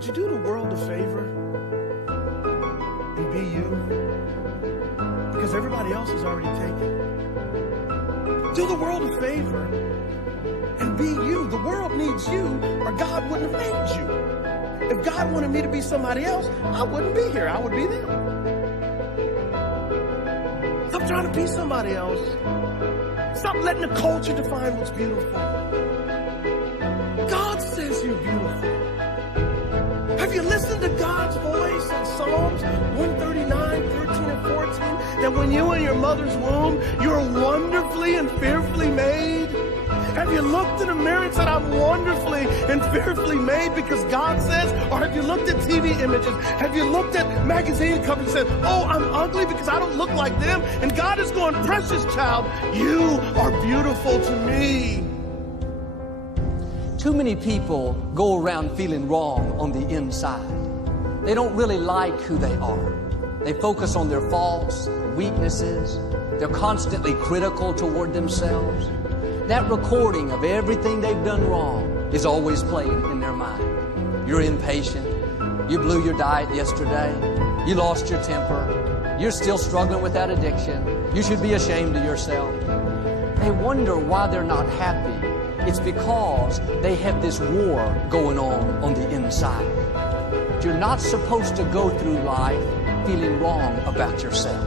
would you do the world a favor and be you? Because everybody else is already taken. Do the world a favor and be you. The world needs you, or God wouldn't have made you. If God wanted me to be somebody else, I wouldn't be here. I would be them. Stop trying to be somebody else. Stop letting the culture define what's beautiful. God says you're beautiful. Have you listened to God's voice in Psalms 139, 13, and 14? That when you were in your mother's womb, you were wonderfully and fearfully made? Have you looked in the mirror and said, I'm wonderfully and fearfully made because God says? Or have you looked at TV images? Have you looked at magazine covers and said, oh, I'm ugly because I don't look like them? And God is going, precious child, you are beautiful to me. Too many people go around feeling wrong on the inside. They don't really like who they are. They focus on their faults, weaknesses. They're constantly critical toward themselves. That recording of everything they've done wrong is always playing in their mind. You're impatient. You blew your diet yesterday. You lost your temper. You're still struggling with that addiction. You should be ashamed of yourself. They wonder why they're not happy. It's because they have this war going on the inside. You're not supposed to go through life feeling wrong about yourself.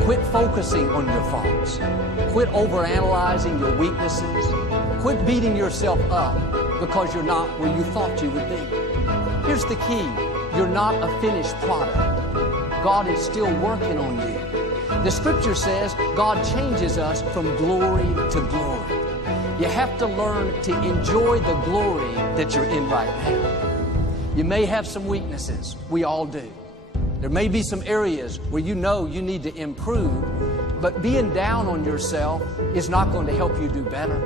Quit focusing on your faults. Quit overanalyzing your weaknesses. Quit beating yourself up because you're not where you thought you would be. Here's the key. You're not a finished product. God is still working on you. The scripture says God changes us from glory to glory. You have to learn to enjoy the glory that you're in right now. You may have some weaknesses. We all do. There may be some areas where you know you need to improve, but being down on yourself is not going to help you do better.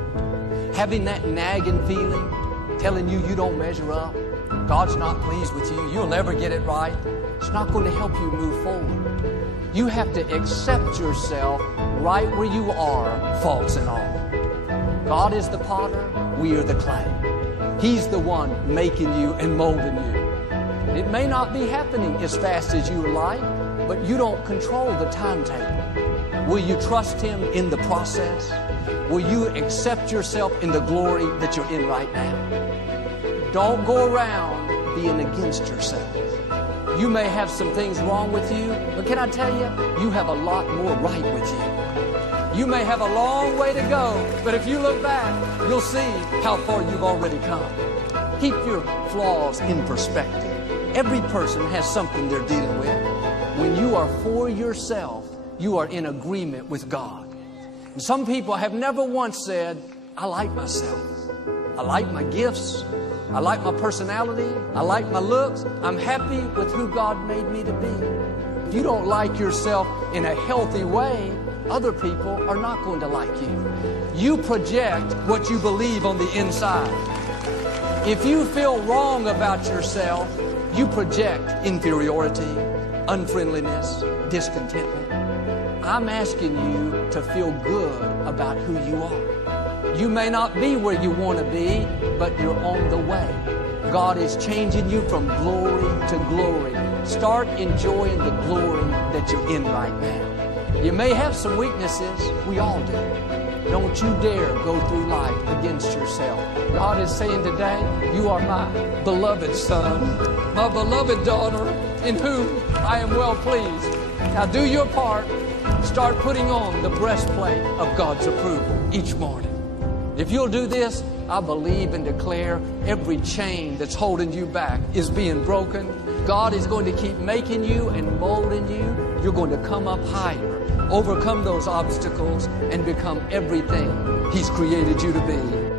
Having that nagging feeling, telling you you don't measure up, God's not pleased with you, you'll never get it right, it's not going to help you move forward. You have to accept yourself right where you are, faults and all. God is the potter, we are the clay. He's the one making you and molding you. It may not be happening as fast as you would like, but you don't control the timetable. Will you trust Him in the process? Will you accept yourself in the glory that you're in right now? Don't go around being against yourself. You may have some things wrong with you, but can I tell you, you have a lot more right with you. You may have a long way to go, but if you look back, you'll see how far you've already come. Keep your flaws in perspective. Every person has something they're dealing with. When you are for yourself, you are in agreement with God. And some people have never once said, I like myself. I like my gifts. I like my personality. I like my looks. I'm happy with who God made me to be. If you don't like yourself in a healthy way, other people are not going to like you. You project what you believe on the inside. If you feel wrong about yourself, you project inferiority, unfriendliness, discontentment. I'm asking you to feel good about who you are. You may not be where you want to be, but you're on the way. God is changing you from glory to glory. Start enjoying the glory that you're in right now. You may have some weaknesses. We all do. Don't you dare go through life against yourself. God is saying today, you are my beloved son, my beloved daughter, in whom I am well pleased. Now do your part. Start putting on the breastplate of God's approval each morning. If you'll do this, I believe and declare every chain that's holding you back is being broken. God is going to keep making you and molding you. You're going to come up higher, overcome those obstacles, and become everything He's created you to be.